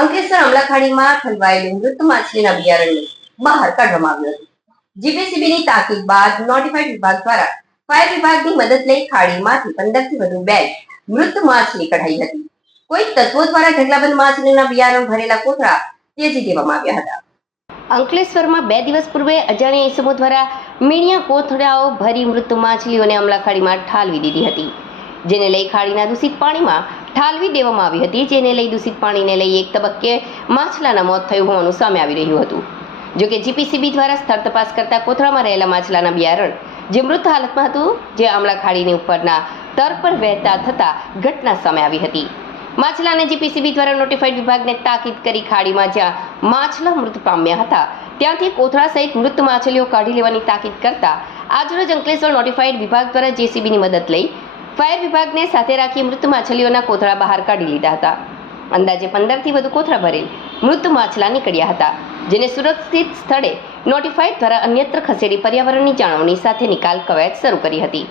અંકલેશ્વર અમલાખાડીમાં ઠલવાયેલું મૃત માછલીના બિયારણને બહાર કાઢવામાં આવ્યું હતું. જીપીસીબીની તાકીદ બાદ નોટિફાઈડ વિભાગ દ્વારા ફાયર વિભાગની મદદ લઈ ખાડીમાંથી 15 થી વધુ બેગ મૃત માછલી કઢાઈ હતી. કોઈ તત્વો દ્વારા ઢગલાબંધ માછલીના બિયારણ ભરેલા કોથળા ત્યજી દેવામાં આવ્યા હતા. અંકલેશ્વરમાં 2 દિવસ પૂર્વે અજાણ્યા ઇસમો દ્વારા મીણિયા કોથળાઓ ભરી મૃત માછલીઓને અમલાખાડીમાં ઠાલવી દીધી હતી, જેને લઈ ખાડીના દૂષિત પાણીમાં ઠાલવી દેવામાં આવી હતી. જેને લઈ દૂષિત પાણીને લઈ એક તબક્કે માછલાના મોત થયું હોવાનું સામે આવી રહ્યું હતું. જોકે જીપીસીબી દ્વારા સ્થળ તપાસ કરતા કોથળામાં રહેલા માછલાના બિયારણ જે મૃત હાલતમાં હતું, જે અમલાખાડીની ઉપરના તર પર વહેતા થતા ઘટના સામે આવી હતી. માછલાને જીપીસીબી દ્વારા નોટિફાઈડ વિભાગને તાકીદ કરી ખાડીમાં જ્યાં માછલા મૃત પામ્યા હતા ત્યાંથી કોથળા સહિત મૃત માછલીઓ કાઢી લેવાની તાકીદ કરતા આજરોજ અંકલેશ્વર નોટિફાઈડ વિભાગ દ્વારા જેસીબીની મદદ લઈ ફાયર વિભાગને સાથે રાખી મૃત માછલીઓના કોથળા બહાર કાઢી લીધા હતા. અંદાજે 15 થી વધુ કોથળા ભરેલ મૃત માછલા નીકળ્યા હતા, જેને સુરક્ષિત સ્થળે નોટિફાઈડ દ્વારા અન્યત્ર ખસેડી પર્યાવરણની જાળવણી સાથે નિકાલ કવાયત શરૂ કરી હતી.